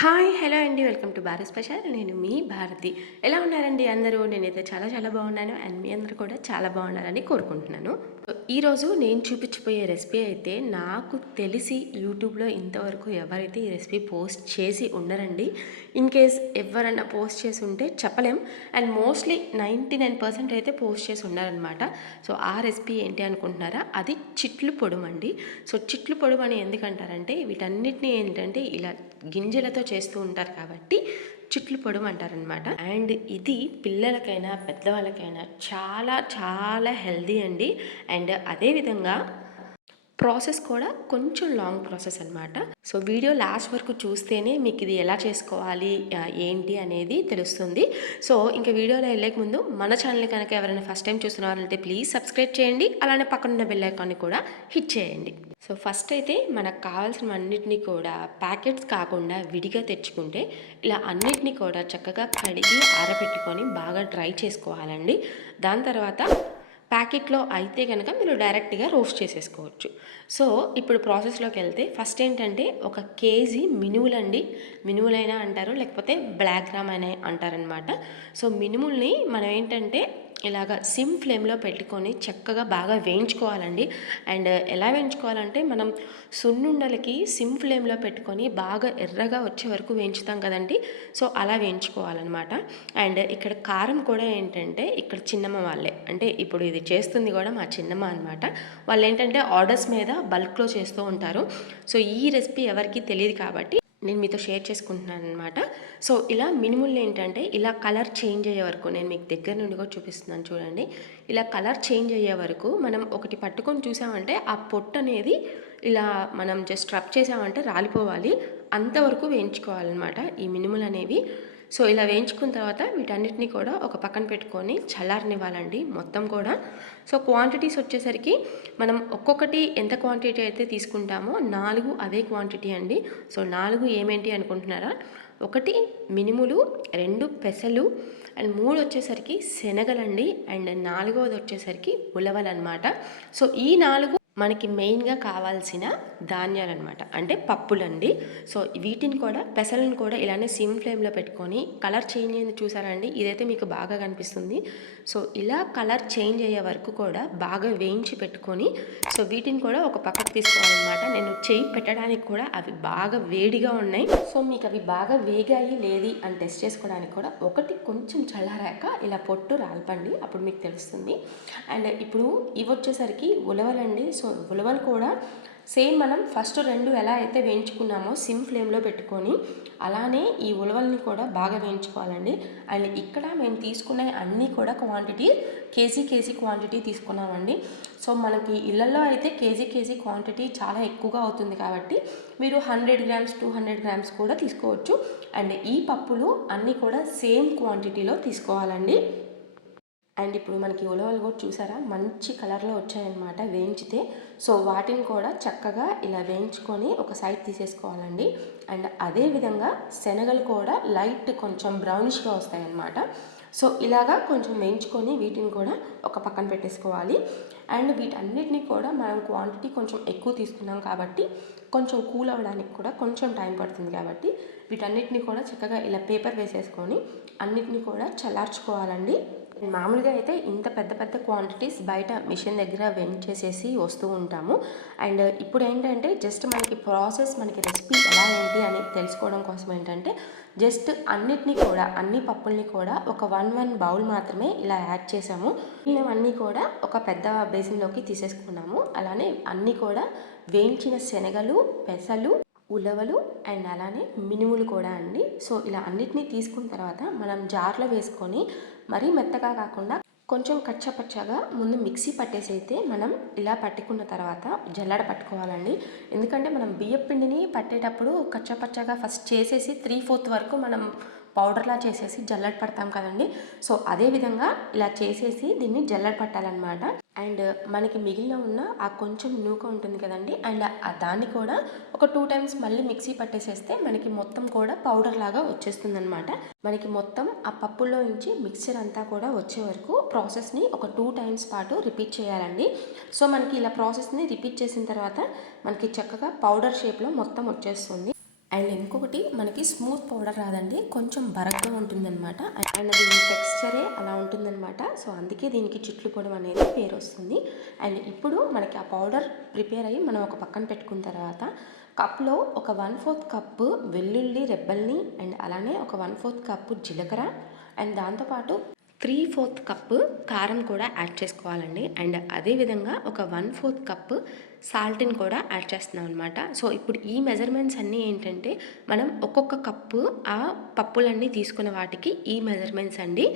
Hi hello అండి. Welcome to Bharat special. నేను మీ భారతి. ఎలా ఉన్నారండి అందరూ? నేనైతే చాలా చాలా బాగున్నాను. అండ్ మీ అందరూ కూడా చాలా బాగున్నారని కోరుకుంటున్నాను. ఈరోజు నేను చూపించిపోయే రెసిపీ అయితే నాకు తెలిసి యూట్యూబ్లో ఇంతవరకు ఎవరైతే ఈ రెసిపీ పోస్ట్ చేసి ఉండరండి ఇన్ కేస్ ఎవరన్నా పోస్ట్ చేసి ఉంటే చెప్పలేం. And mostly ninety nine percent అయితే పోస్ట్ చేసి ఉన్నారనమాట. సో ఆ రెసిపీ ఏంటి అనుకుంటున్నారా? అది చిట్లు పొడుమండి. సో చిట్లు పొడుమని అని ఎందుకంటారంటే వీటన్నిటిని ఏంటంటే ఇలా గింజలతో చేస్తూ ఉంటారు కాబట్టి చిట్లు పొడుము అంటారనమాట అండ్ ఇది పిల్లలకైనా పెద్దవాళ్ళకైనా చాలా చాలా హెల్దీ అండి. అండ్ అదేవిధంగా ప్రాసెస్ కూడా కొంచెం లాంగ్ ప్రాసెస్ అనమాట సో వీడియో లాస్ట్ వరకు చూస్తేనే మీకు ఇది ఎలా చేసుకోవాలి ఏంటి అనేది తెలుస్తుంది. సో ఇంకా వీడియోలో వెళ్ళక ముందు మన ఛానల్ కనుక ఎవరైనా ఫస్ట్ టైం చూస్తున్నారంటే ప్లీజ్ సబ్స్క్రైబ్ చేయండి. అలానే పక్కనున్న బెల్ ఐకాన్ని కూడా హిట్ చేయండి. సో ఫస్ట్ అయితే మనకు కావాల్సిన అన్నిటినీ కూడా ప్యాకెట్స్ కాకుండా విడిగా తెచ్చుకుంటే ఇలా అన్నిటినీ కూడా చక్కగా కడిగి ఆరబెట్టుకొని బాగా డ్రై చేసుకోవాలండి. దాని తర్వాత ప్యాకెట్లో అయితే కనుక మీరు డైరెక్ట్గా రోస్ట్ చేసేసుకోవచ్చు. సో ఇప్పుడు ప్రాసెస్లోకి వెళ్తే ఫస్ట్ ఏంటంటే ఒక కేజీ మినుములండి మినుములైనా అంటారు లేకపోతే బ్లాక్ గ్రామ్ అనే అంటారనమాట సో మినుముల్ని మనం ఏంటంటే ఇలాగ సిమ్ ఫ్లేమ్లో పెట్టుకొని చక్కగా బాగా వేయించుకోవాలండి. అండ్ ఎలా వేయించుకోవాలంటే మనం సున్నుండలకి సిమ్ ఫ్లేమ్లో పెట్టుకొని బాగా ఎర్రగా వచ్చే వరకు వేయించుతాం కదండి. సో అలా వేయించుకోవాలన్నమాట. అండ్ ఇక్కడ కారం కూడా ఏంటంటే ఇక్కడ చిన్నమ్మ వాళ్ళే. అంటే ఇప్పుడు ఇది చేస్తుంది కూడా మా చిన్నమ్మ అనమాట వాళ్ళు ఏంటంటే ఆర్డర్స్ మీద బల్క్లో చేస్తూ ఉంటారు. సో ఈ రెసిపీ ఎవరికి తెలియదు కాబట్టి నేను మీతో షేర్ చేసుకుంటున్నాను అనమాట సో ఇలా మినిమల్ ఏంటంటే ఇలా కలర్ చేంజ్ అయ్యే వరకు నేను మీకు దగ్గర నుండి కూడా చూపిస్తున్నాను చూడండి. ఇలా కలర్ చేంజ్ అయ్యే వరకు మనం ఒకటి పట్టుకొని చూసామంటే ఆ పొట్టు అనేది ఇలా మనం జస్ట్ రబ్ చేసామంటే రాలిపోవాలి. అంతవరకు వేయించుకోవాలన్నమాట ఈ మినుములు అనేవి. సో ఇలా వేయించుకున్న తర్వాత వీటన్నిటిని కూడా ఒక పక్కన పెట్టుకొని చల్లారనివ్వాలండి మొత్తం కూడా. సో క్వాంటిటీస్ వచ్చేసరికి మనం ఒక్కొక్కటి ఎంత క్వాంటిటీ అయితే తీసుకుంటామో నాలుగు అవే క్వాంటిటీ అండి. సో నాలుగు ఏమేంటి అనుకుంటున్నారా? ఒకటి మినుములు రెండు పెసలు అండ్ మూడు వచ్చేసరికి శనగలండి అండ్ నాలుగవది వచ్చేసరికి ఉలవలు అనమాట సో ఈ నాలుగు మనకి మెయిన్గా కావాల్సిన ధాన్యాలు అనమాట అంటే పప్పులండి. సో వీటిని కూడా పెసలను కూడా ఇలానే సిమ్ ఫ్లేమ్లో పెట్టుకొని కలర్ చేంజ్ అయింది చూసారండి ఇదైతే మీకు బాగా కనిపిస్తుంది. సో ఇలా కలర్ చేంజ్ అయ్యే వరకు కూడా బాగా వేయించి పెట్టుకొని సో వీటిని కూడా ఒక పక్కకు తీసుకోవాలన్నమాట. నేను చేయి పెట్టడానికి కూడా అవి బాగా వేడిగా ఉన్నాయి. సో మీకు అవి బాగా వేగాయి లేది అని టెస్ట్ చేసుకోవడానికి కూడా ఒకటి కొంచెం చల్లారాక ఇలా పొట్టు రాల్పండి. అప్పుడు మీకు తెలుస్తుంది. అండ్ ఇప్పుడు ఇవి వచ్చేసరికి ఉలవలండి. సో సో ఉలవలు కూడా సేమ్ మనం ఫస్ట్ రెండు ఎలా అయితే వేయించుకున్నామో సిమ్ ఫ్లేమ్లో పెట్టుకొని అలానే ఈ ఉలవల్ని కూడా బాగా వేయించుకోవాలండి. అండ్ ఇక్కడ మేము తీసుకున్న అన్నీ కూడా క్వాంటిటీ కేజీ కేజీ క్వాంటిటీ తీసుకున్నామండి. సో మనకి ఇళ్ళల్లో అయితే కేజీ కేజీ క్వాంటిటీ చాలా ఎక్కువగా అవుతుంది కాబట్టి మీరు hundred grams two hundred grams కూడా తీసుకోవచ్చు. అండ్ ఈ పప్పులు అన్నీ కూడా సేమ్ క్వాంటిటీలో తీసుకోవాలండి. అండ్ ఇప్పుడు మనకి ఉలవలు కూడా చూసారా? మంచి కలర్లో వచ్చాయన్నమాట వేయించితే. సో వాటిని కూడా చక్కగా ఇలా వేయించుకొని ఒక సైడ్ తీసేసుకోవాలండి. అండ్ అదే విధంగా శనగలు కూడా లైట్ కొంచెం బ్రౌనిష్గా వస్తాయన్నమాట. సో ఇలాగా కొంచెం వేయించుకొని వీటిని కూడా ఒక పక్కన పెట్టేసుకోవాలి. అండ్ వీటన్నిటిని కూడా మనం క్వాంటిటీ కొంచెం ఎక్కువ తీసుకున్నాం కాబట్టి కొంచెం కూల్ అవ్వడానికి కూడా కొంచెం టైం పడుతుంది కాబట్టి వీటన్నిటిని కూడా చక్కగా ఇలా పేపర్ వేసేసుకొని అన్నిటిని కూడా చల్లార్చుకోవాలండి. మామూలుగా అయితే ఇంత పెద్ద పెద్ద క్వాంటిటీస్ బయట మిషన్ దగ్గర వెంట్ చేసేసి వస్తూ ఉంటాము. అండ్ ఇప్పుడు ఏంటంటే జస్ట్ మనకి ప్రాసెస్ మనకి రెసిపీ ఎలా ఏంటి అని తెలుసుకోవడం కోసం ఏంటంటే జస్ట్ అన్నిటినీ కూడా అన్ని పప్పుల్ని కూడా ఒక వన్ వన్ బౌల్ మాత్రమే ఇలా యాడ్ చేసాము. అన్నీ కూడా ఒక పెద్ద బేసిన్లోకి తీసేసుకున్నాము. అలానే అన్నీ కూడా వేయించిన శనగలు పెసలు ఉలవలు అండ్ అలానే మినుములు కూడా అండి. సో ఇలా అన్నిటినీ తీసుకున్న తర్వాత మనం జార్లో వేసుకొని మరీ మెత్తగా కాకుండా కొంచెం కచ్చపచ్చగా ముందు మిక్సీ పట్టేసి అయితే మనం ఇలా పట్టుకున్న తర్వాత జల్లడ పట్టుకోవాలండి. ఎందుకంటే మనం బియ్యం పిండిని పట్టేటప్పుడు కచ్చపచ్చగా ఫస్ట్ చేసేసి త్రీ ఫోర్త్ వరకు మనం పౌడర్లా చేసేసి జల్లెడ పడతాం కదండి. సో అదే విధంగా ఇలా చేసేసి దీన్ని జల్లెడ పట్టాలన్నమాట. అండ్ మనకి మిగిలిన ఉన్న ఆ కొంచెం నూక ఉంటుంది కదండి. అండ్ ఆ దాన్ని కూడా ఒక టూ టైమ్స్ మళ్ళీ మిక్సీ పట్టేసేస్తే మనకి మొత్తం కూడా పౌడర్ లాగా వచ్చేస్తుంది అనమాట మనకి మొత్తం ఆ పప్పులో నుంచి మిక్చర్ అంతా కూడా వచ్చే వరకు ప్రాసెస్ని ఒక టూ టైమ్స్ పాటు రిపీట్ చేయాలండి. సో మనకి ఇలా ప్రాసెస్ని రిపీట్ చేసిన తర్వాత మనకి చక్కగా పౌడర్ షేప్లో మొత్తం వచ్చేస్తుంది. అండ్ ఇంకొకటి మనకి స్మూత్ పౌడర్ రాదండి కొంచెం బరగ్గా ఉంటుందన్నమాట. అండ్ దీని టెక్స్చరే అలా ఉంటుందన్నమాట. సో అందుకే దీనికి చిట్లు పొడం అనేది పేరు వస్తుంది అండ్ ఇప్పుడు మనకి ఆ పౌడర్ ప్రిపేర్ అయ్యి మనం ఒక పక్కన పెట్టుకున్న తర్వాత కప్లో ఒక వన్ ఫోర్త్ కప్పు వెల్లుల్లి రెబ్బల్ని అండ్ అలానే ఒక వన్ ఫోర్త్ కప్పు జీలకర్ర అండ్ దాంతోపాటు త్రీ ఫోర్త్ కప్పు కారం కూడా యాడ్ చేసుకోవాలండి. అండ్ అదేవిధంగా ఒక వన్ ఫోర్త్ కప్పు సాల్ట్ని కూడా యాడ్ చేస్తున్నాం అనమాట సో ఇప్పుడు ఈ మెజర్మెంట్స్ అన్నీ ఏంటంటే మనం ఒక్కొక్క కప్పు ఆ పప్పులన్నీ తీసుకున్న వాటికి ఈ మెజర్మెంట్స్ అండి.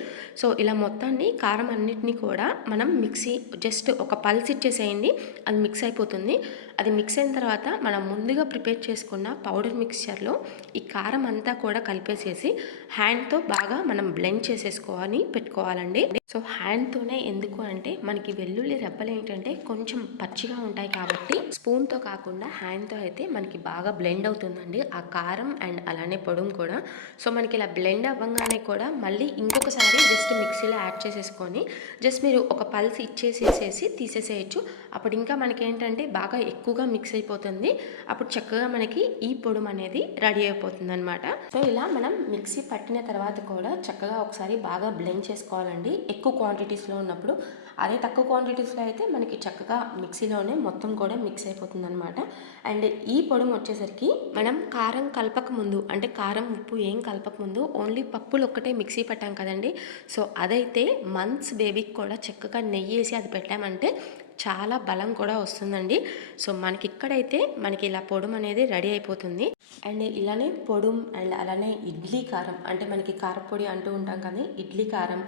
సో ఇలా మొత్తాన్ని కారం అన్నిటినీ కూడా మనం మిక్సీ జస్ట్ ఒక పల్స్ ఇచ్చేసేయండి అది మిక్స్ అయిపోతుంది. అది మిక్స్ అయిన తర్వాత మనం ముందుగా ప్రిపేర్ చేసుకున్న పౌడర్ మిక్స్చర్లో ఈ కారం అంతా కూడా కలిపేసేసి హ్యాండ్తో బాగా మనం బ్లెండ్ చేసేసుకోవాలి పెట్టుకోవాలండి. సో హ్యాండ్తోనే ఎందుకు అంటే మనకి వెల్లుల్లి రెబ్బలు ఏంటంటే కొంచెం పచ్చిగా ఉంటాయి కాబట్టి స్పూన్తో కాకుండా హ్యాండ్తో అయితే మనకి బాగా బ్లెండ్ అవుతుందండి. ఆ కారం అండ్ అలానే పొడుం కూడా. సో మనకి ఇలా బ్లెండ్ అవ్వగానే కూడా మళ్ళీ ఇంకొకసారి జస్ట్ మిక్సీలో యాడ్ చేసేసుకొని జస్ట్ మీరు ఒక పల్స్ ఇచ్చేసేసేసి తీసేసేయచ్చు. అప్పుడు ఇంకా మనకి ఏంటంటే బాగా ఎక్కువగా మిక్స్ అయిపోతుంది. అప్పుడు చక్కగా మనకి ఈ పొడుం అనేది రెడీ అయిపోతుంది అనమాట సో ఇలా మనం మిక్సీ పట్టిన తర్వాత కూడా చక్కగా ఒకసారి బాగా బ్లెండ్ చేసుకోవాలండి. ఎక్కువ క్వాంటిటీస్లో ఉన్నప్పుడు అదే తక్కువ క్వాంటిటీస్లో అయితే మనకి చక్కగా మిక్సీలోనే మొత్తం కూడా మిక్స్ అయిపోతుంది అనమాట అండ్ ఈ పొడి వచ్చేసరికి మనం కారం కలపక ముందు అంటే కారం ఉప్పు ఏం కలపక ముందు ఓన్లీ పప్పులు ఒక్కటే మిక్సీ పెట్టాం కదండి. సో అదైతే మంత్స్ బేబీకి కూడా చక్కగా నెయ్యి వేసి అది పెట్టామంటే చాలా బలం కూడా వస్తుందండి. సో మనకి ఇక్కడైతే మనకి ఇలా పొడం అనేది రెడీ అయిపోతుంది. అండ్ ఇలానే పొడుం అండ్ అలానే ఇడ్లీ కారం అంటే మనకి కారపొడి అంటూ ఉంటాం కానీ ఇడ్లీ కారం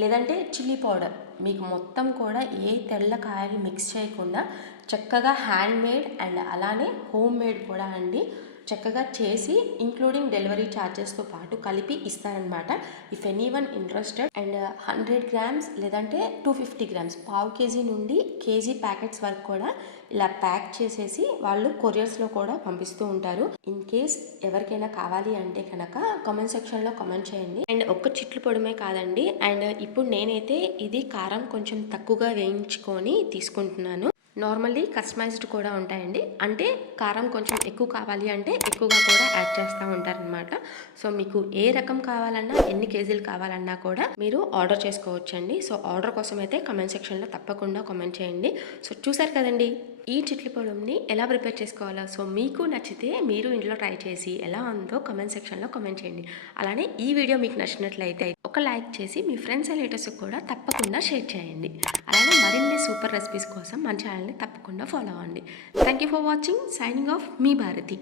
లేదంటే చిల్లీ పౌడర్. మీకు మొత్తం కూడా ఏ తెల్ల కాయలు మిక్స్ చేయకుండా చక్కగా హ్యాండ్ మేడ్ అండ్ అలానే హోమ్ మేడ్ కూడా అండి. చక్కగా చేసి ఇంక్లూడింగ్ డెలివరీ ఛార్జెస్తో పాటు కలిపి ఇస్తారనమాట. If anyone interested and hundred grams లేదంటే టూ ఫిఫ్టీ గ్రామ్స్ పావు కేజీ నుండి కేజీ ప్యాకెట్స్ వరకు కూడా ఇలా ప్యాక్ చేసేసి వాళ్ళు కొరియర్స్లో కూడా పంపిస్తూ ఉంటారు. ఇన్ కేస్ ఎవరికైనా కావాలి అంటే కనుక కామెంట్ సెక్షన్లో కామెంట్ చేయండి. అండ్ ఒక్క చిట్లు పొడమే కాదండి. అండ్ uh, ఇప్పుడు నేనైతే ఇది కారం కొంచెం తక్కువగా వేయించుకొని తీసుకుంటున్నాను. నార్మల్లీ కస్టమైజ్డ్ కూడా ఉంటాయండి. అంటే కారం కొంచెం ఎక్కువ కావాలి అంటే ఎక్కువగా కూడా యాడ్ చేస్తూ ఉంటారనమాట సో మీకు ఏ రకం కావాలన్నా ఎన్ని కేజీలు కావాలన్నా కూడా మీరు ఆర్డర్ చేసుకోవచ్చండి. సో ఆర్డర్ కోసం అయితే కమెంట్ సెక్షన్లో తప్పకుండా కామెంట్ చేయండి. సో చూసారు కదండి? ఈ చిట్లి పొలంని ఎలా ప్రిపేర్ చేసుకోవాలో? సో మీకు నచ్చితే మీరు ఇంట్లో ట్రై చేసి ఎలా ఉందో కమెంట్ సెక్షన్లో కమెంట్ చేయండి. అలానే ఈ వీడియో మీకు నచ్చినట్లయితే ఒక లైక్ చేసి మీ ఫ్రెండ్స్ అండ్ రిలేటివ్స్ కూడా తప్పకుండా షేర్ చేయండి. అలానే మరిన్ని సూపర్ రెసిపీస్ కోసం మన ఛానల్ని తప్పకుండా ఫాలో అవ్వండి. Thank you for watching. Signing off me Bharati.